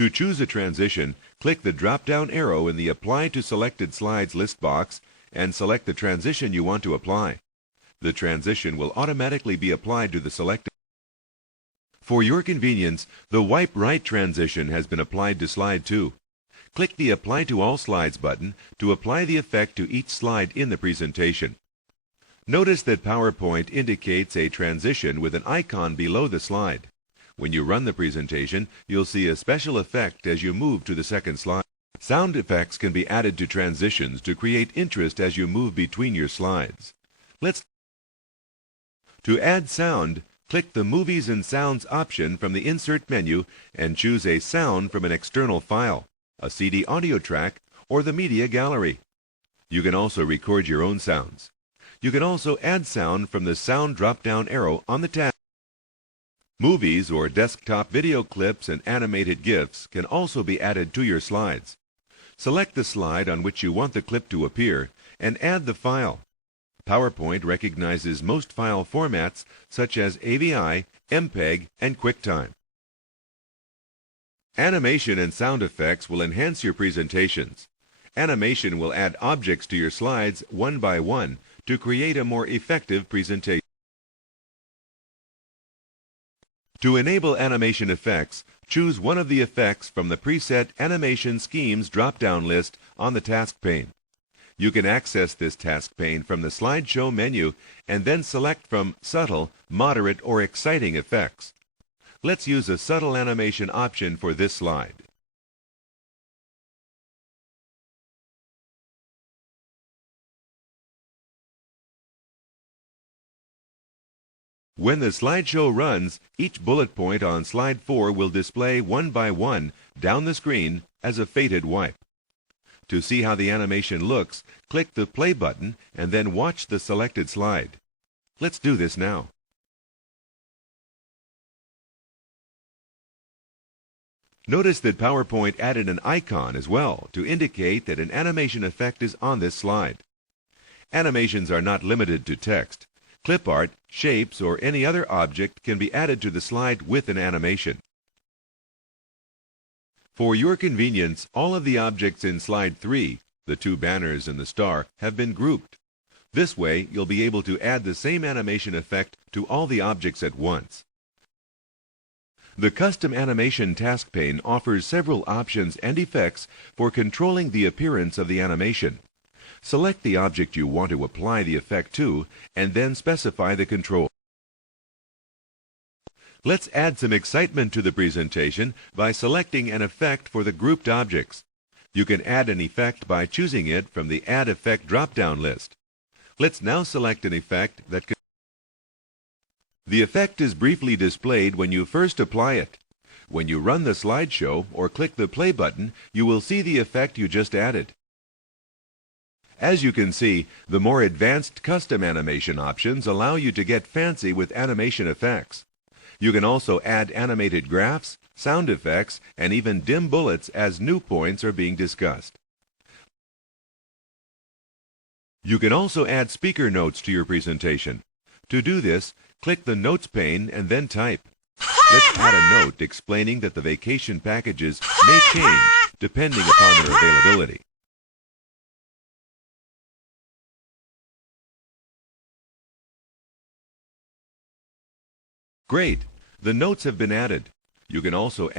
To choose a transition, click the drop-down arrow in the Apply to Selected Slides list box and select the transition you want to apply. The transition will automatically be applied to the selected. For your convenience, the Wipe Right transition has been applied to Slide 2. Click the Apply to All Slides button to apply the effect to each slide in the presentation. Notice that PowerPoint indicates a transition with an icon below the slide. When you run the presentation, you'll see a special effect as you move to the second slide. Sound effects can be added to transitions to create interest as you move between your slides. To add sound, click the Movies and Sounds option from the Insert menu and choose a sound from an external file, a CD audio track, or the Media Gallery. You can also record your own sounds. You can also add sound from the Sound drop-down arrow on the tab. Movies or desktop video clips and animated GIFs can also be added to your slides. Select the slide on which you want the clip to appear and add the file. PowerPoint recognizes most file formats such as AVI, MPEG, and QuickTime. Animation and sound effects will enhance your presentations. Animation will add objects to your slides one by one to create a more effective presentation. To enable animation effects, choose one of the effects from the preset Animation Schemes drop-down list on the task pane. You can access this task pane from the Slideshow menu and then select from Subtle, Moderate, or Exciting effects. Let's use a subtle animation option for this slide. When the slideshow runs, each bullet point on slide 4 will display one by one down the screen as a faded wipe. To see how the animation looks, click the play button and then watch the selected slide. Let's do this now. Notice that PowerPoint added an icon as well to indicate that an animation effect is on this slide. Animations are not limited to text. Clip art, shapes, or any other object can be added to the slide with an animation. For your convenience, all of the objects in Slide 3, the 2 banners and the star, have been grouped. This way, you'll be able to add the same animation effect to all the objects at once. The Custom Animation task pane offers several options and effects for controlling the appearance of the animation. Select the object you want to apply the effect to, and then specify the control. Let's add some excitement to the presentation by selecting an effect for the grouped objects. You can add an effect by choosing it from the Add Effect drop-down list. Let's now select an effect that can. The effect is briefly displayed when you first apply it. When you run the slideshow or click the play button, you will see the effect you just added. As you can see, the more advanced custom animation options allow you to get fancy with animation effects. You can also add animated graphs, sound effects, and even dim bullets as new points are being discussed. You can also add speaker notes to your presentation. To do this, click the Notes pane and then type. Let's add a note explaining that the vacation packages may change depending upon their availability. Great! The notes have been added. You can also add